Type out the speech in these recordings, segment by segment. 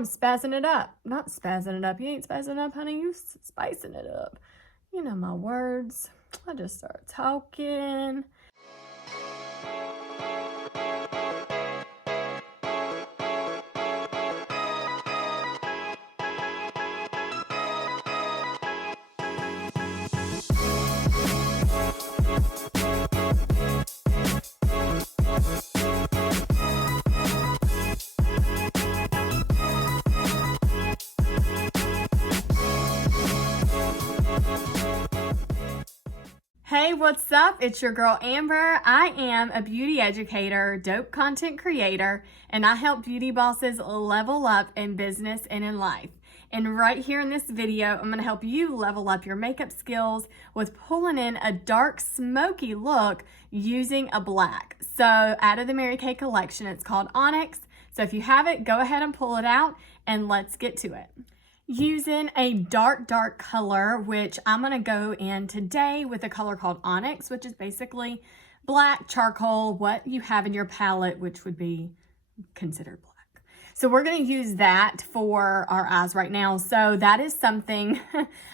I'm spazzing it up. Not spazzing it up. You ain't spazzing it up, honey. You spicing it up. You know my words. I just start talking. Hey, what's up? It's your girl Amber. I am a beauty educator, dope content creator, and I help beauty bosses level up in business and in life. And right here in this video, I'm going to help you level up your makeup skills with pulling in a dark, smoky look using a black. So out of the Mary Kay collection, it's called Onyx. So if you have it, go ahead and pull it out and let's get to it. Using a dark color, which I'm going to go in today with a color called Onyx, which is basically black, charcoal, what you have in your palette, which would be considered black. So we're going to use that for our eyes right now. So that is something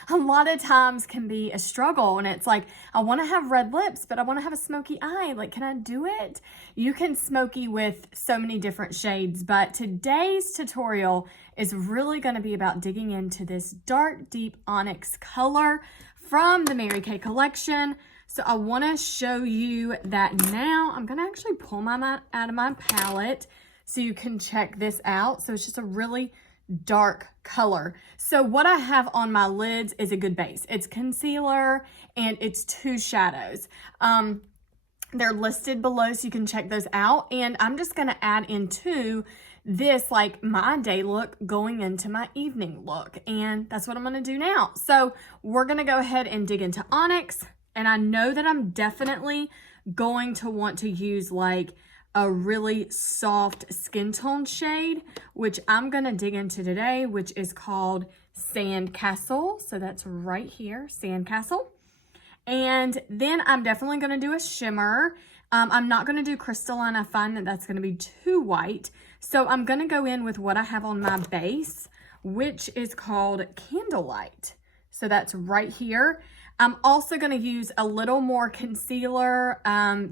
a lot of times can be a struggle. And it's like, I want to have red lips, but I want to have a smoky eye. Like, can I do it? You can smoky with so many different shades, but today's tutorial is really going to be about digging into this dark, deep onyx color from the Mary Kay collection. So I want to show you that now. I'm going to actually pull my out of my palette so you can check this out. So it's just a really dark color. So what I have on my lids is a good base. It's concealer and it's 2 shadows. They're listed below so you can check those out. And I'm just going to add into this, like my day look going into my evening look. And that's what I'm going to do now. So we're going to go ahead and dig into Onyx. And I know that I'm definitely going to want to use like a really soft skin tone shade, which I'm going to dig into today, which is called Sandcastle. So that's right here, Sandcastle. And then I'm definitely going to do a shimmer. I'm not going to do crystalline. I find that that's going to be too white. So I'm going to go in with what I have on my base, which is called Candlelight. So that's right here. I'm also going to use a little more concealer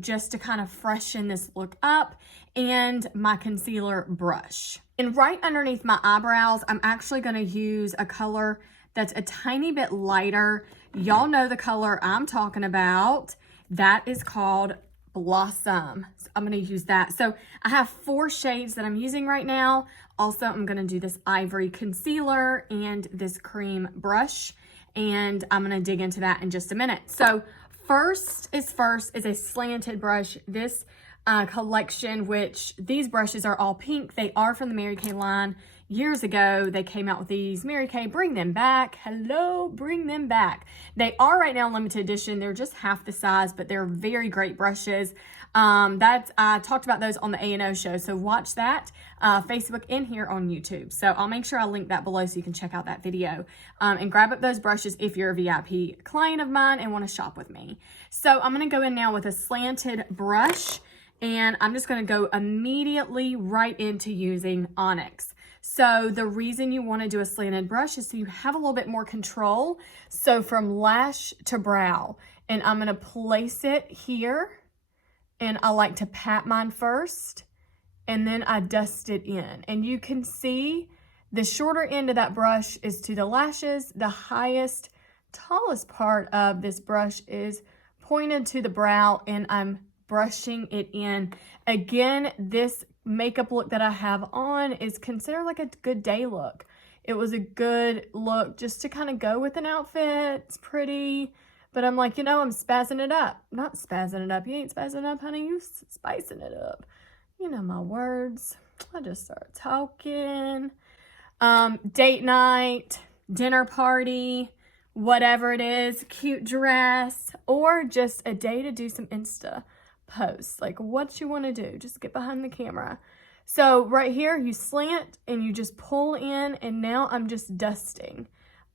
just to kind of freshen this look up, and my concealer brush. And right underneath my eyebrows, I'm actually going to use a color that's a tiny bit lighter. Y'all know the color I'm talking about. That is called Blossom. So I'm going to use that. So I have 4 shades that I'm using right now. Also, I'm going to do this Ivory concealer and this cream brush. And I'm going to dig into that in just a minute. So first is a slanted brush. This collection, which these brushes are all pink. They are from the Mary Kay line. Years ago, they came out with these. Mary Kay, bring them back. Hello, bring them back. They are right now limited edition. They're just half the size, but they're very great brushes. I talked about those on the A&O show, so watch that, Facebook and here on YouTube. So I'll make sure I link that below so you can check out that video, and grab up those brushes if you're a VIP client of mine and want to shop with me. So I'm going to go in now with a slanted brush, and I'm just going to go immediately right into using Onyx. So the reason you want to do a slanted brush is so you have a little bit more control. So from lash to brow, and I'm going to place it here. And I like to pat mine first, and then I dust it in. And you can see the shorter end of that brush is to the lashes. The highest, tallest part of this brush is pointed to the brow, and I'm brushing it in. Again, this makeup look that I have on is considered like a good day look. It was a good look just to kind of go with an outfit. It's pretty. But I'm like, you know, I'm spazzing it up. Not spazzing it up. You ain't spazzing it up, honey. You spicing it up. You know my words. I just start talking. Date night, dinner party, whatever it is, cute dress, or just a day to do some Insta posts. Like what you want to do. Just get behind the camera. So right here, you slant and you just pull in, and now I'm just dusting.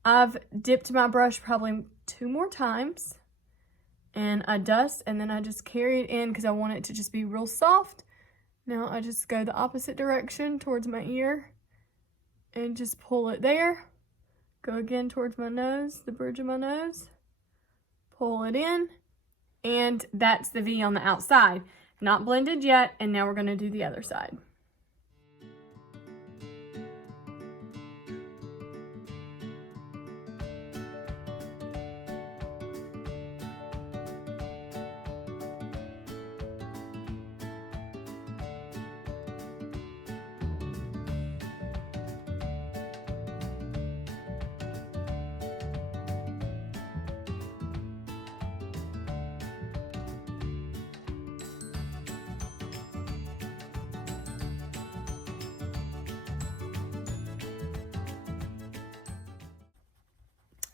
I've dipped my brush probably 2 more times, and I dust, and then I just carry it in because I want it to just be real soft. Now I just go the opposite direction towards my ear, and just pull it there. Go again towards my nose, the bridge of my nose. Pull it in, and that's the V on the outside. Not blended yet, and now we're gonna do the other side.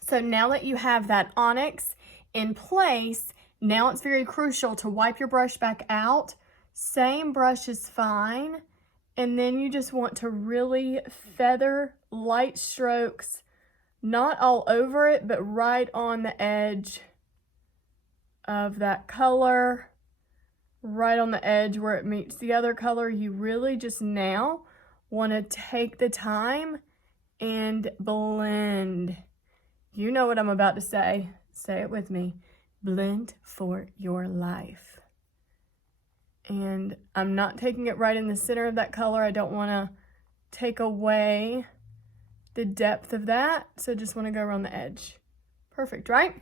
So now that you have that Onyx in place, now it's very crucial to wipe your brush back out. Same brush is fine. And then you just want to really feather light strokes, not all over it, but right on the edge of that color, right on the edge where it meets the other color. You really just now want to take the time and blend. You know what I'm about to say. Say it with me. Blend for your life. And I'm not taking it right in the center of that color. I don't want to take away the depth of that. So just want to go around the edge. Perfect, right?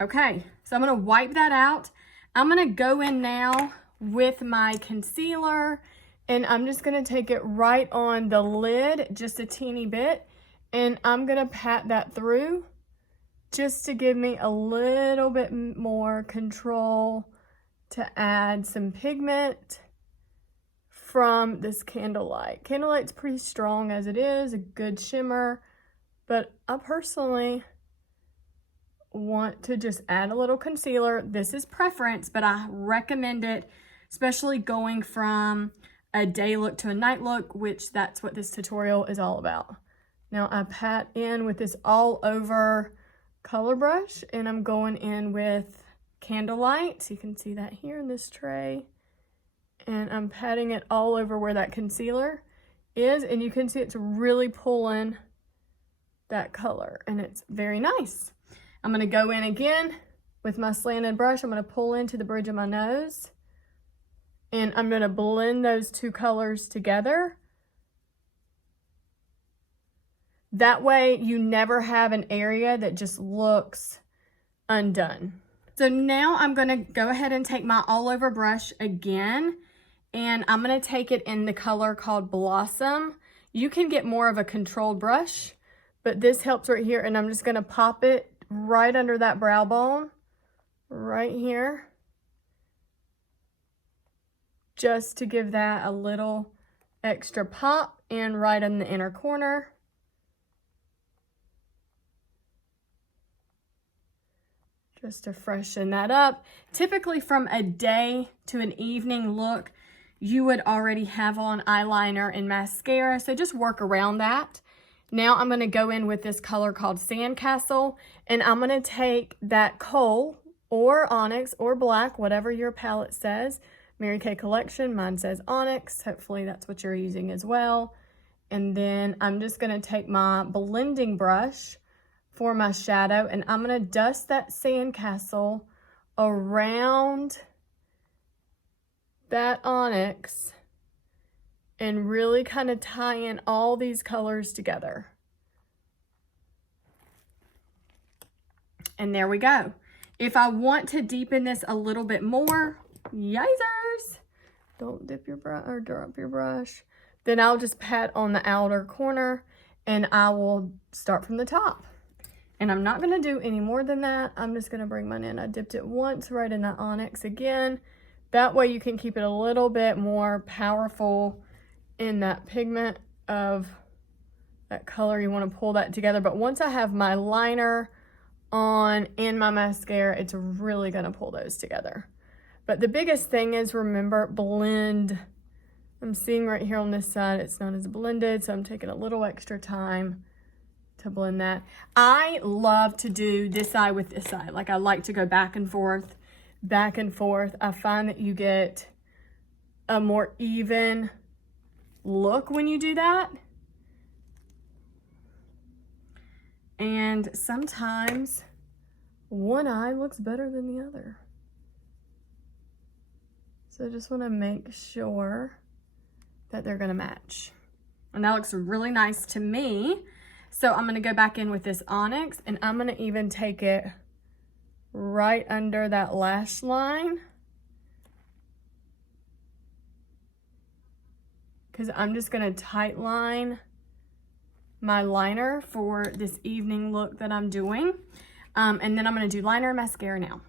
Okay, so I'm going to wipe that out. I'm going to go in now with my concealer, and I'm just going to take it right on the lid, just a teeny bit, and I'm going to pat that through just to give me a little bit more control to add some pigment from this candlelight. Candlelight's pretty strong as it is, a good shimmer, but I personally want to just add a little concealer. This is preference, but I recommend it, especially going from a day look to a night look, which that's what this tutorial is all about. Now I pat in with this all over color brush, and I'm going in with candlelight. So you can see that here in this tray. And I'm patting it all over where that concealer is, and you can see it's really pulling that color, and it's very nice. I'm going to go in again with my slanted brush. I'm going to pull into the bridge of my nose, and I'm going to blend those two colors together. That way you never have an area that just looks undone. So now I'm going to go ahead and take my all over brush again, and I'm going to take it in the color called Blossom. You can get more of a controlled brush, but this helps right here, and I'm just going to pop it right under that brow bone, right here, just to give that a little extra pop, and right in the inner corner. Just to freshen that up. Typically from a day to an evening look, you would already have on eyeliner and mascara, so just work around that. Now I'm going to go in with this color called Sandcastle, and I'm going to take that coal or onyx or black, whatever your palette says. Mary Kay Collection, mine says onyx. Hopefully that's what you're using as well. And then I'm just going to take my blending brush for my shadow, and I'm going to dust that sandcastle around that onyx and really kind of tie in all these colors together. And there we go. If I want to deepen this a little bit more, yizers, don't dip your brush or drop your brush, then I'll just pat on the outer corner, and I will start from the top. And I'm not going to do any more than that. I'm just going to bring mine in. I dipped it once right in that onyx again. That way you can keep it a little bit more powerful in that pigment of that color. You want to pull that together. But once I have my liner on and my mascara, it's really going to pull those together. But the biggest thing is, remember, blend. I'm seeing right here on this side, it's not as blended, so I'm taking a little extra time to blend that. I love to do this side with this side. Like, I like to go back and forth, back and forth. I find that you get a more even look when you do that. And sometimes one eye looks better than the other. So I just want to make sure that they're going to match. And that looks really nice to me. So I'm going to go back in with this Onyx, and I'm going to even take it right under that lash line, because I'm just going to tight line my liner for this evening look that I'm doing. And then I'm going to do liner and mascara now.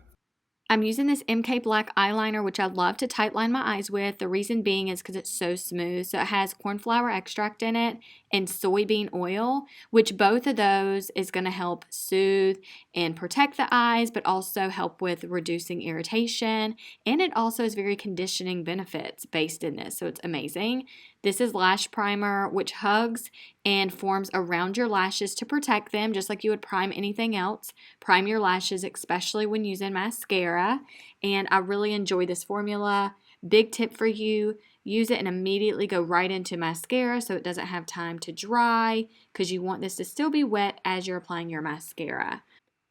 I'm using this MK Black eyeliner, which I love to tight line my eyes with. The reason being is because it's so smooth. So it has cornflower extract in it and soybean oil, which both of those is going to help soothe and protect the eyes, but also help with reducing irritation. And it also has very conditioning benefits based in this, so it's amazing. This is Lash Primer, which hugs and forms around your lashes to protect them, just like you would prime anything else. Prime your lashes, especially when using mascara. And I really enjoy this formula. Big tip for you, use it and immediately go right into mascara so it doesn't have time to dry, because you want this to still be wet as you're applying your mascara.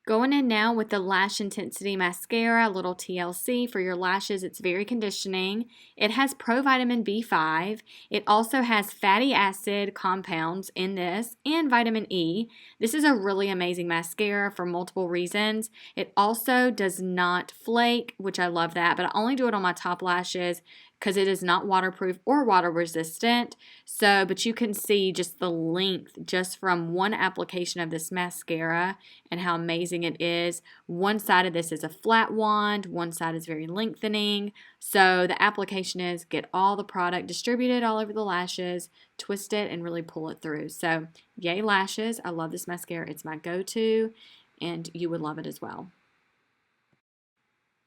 Going in now with the Lash Intensity Mascara, a little TLC for your lashes. It's very conditioning. It has provitamin B5. It also has fatty acid compounds in this and vitamin E. This is a really amazing mascara for multiple reasons. It also does not flake, which I love that, but I only do it on my top lashes because it is not waterproof or water resistant. So, but you can see just the length just from one application of this mascara and how amazing it is. One side of this is a flat wand, one side is very lengthening. So the application is get all the product distributed all over the lashes, twist it, and really pull it through. So yay lashes, I love this mascara. It's my go-to, and you would love it as well.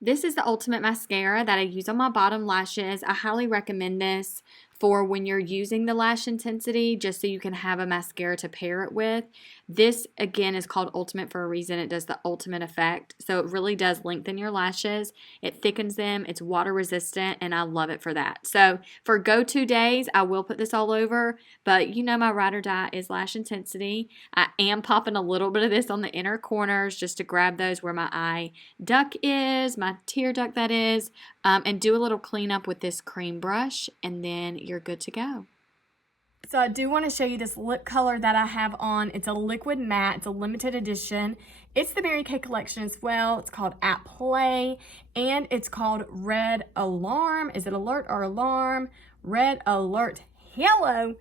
This is the ultimate mascara that I use on my bottom lashes. I highly recommend this for when you're using the Lash Intensity, just so you can have a mascara to pair it with. This, again, is called Ultimate for a reason. It does the ultimate effect. So it really does lengthen your lashes. It thickens them. It's water resistant, and I love it for that. So for go-to days, I will put this all over, but you know my ride or die is Lash Intensity. I am popping a little bit of this on the inner corners just to grab those where my eye duct is, my tear duct that is, and do a little cleanup with this cream brush, and then you're good to go. So I do want to show you this lip color that I have on. It's a liquid matte. It's a limited edition. It's the Mary Kay collection as well. It's called At Play, and it's called Red Alarm. Is it alert or alarm? Red Alert. Hello.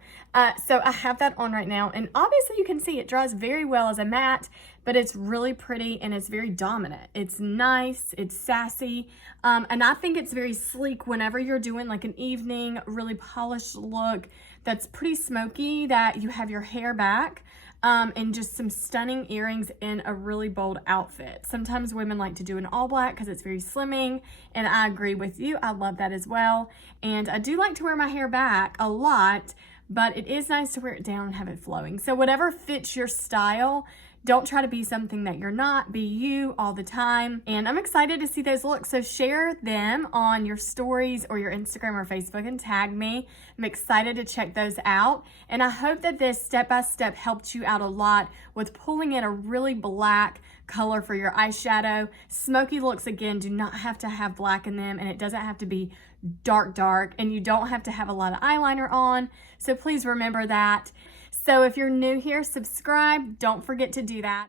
So I have that on right now, and obviously you can see it dries very well as a matte, but it's really pretty and it's very dominant. It's nice, it's sassy, and I think it's very sleek whenever you're doing like an evening, really polished look that's pretty smoky, that you have your hair back, and just some stunning earrings in a really bold outfit. Sometimes women like to do an all black because it's very slimming, and I agree with you. I love that as well. And I do like to wear my hair back a lot, but it is nice to wear it down and have it flowing. So whatever fits your style, don't try to be something that you're not. Be you all the time. And I'm excited to see those looks. So share them on your stories or your Instagram or Facebook and tag me. I'm excited to check those out. And I hope that this step-by-step helped you out a lot with pulling in a really black color for your eyeshadow. Smoky looks, again, do not have to have black in them, and it doesn't have to be dark, and you don't have to have a lot of eyeliner on. So please remember that. So if you're new here, subscribe. Don't forget to do that.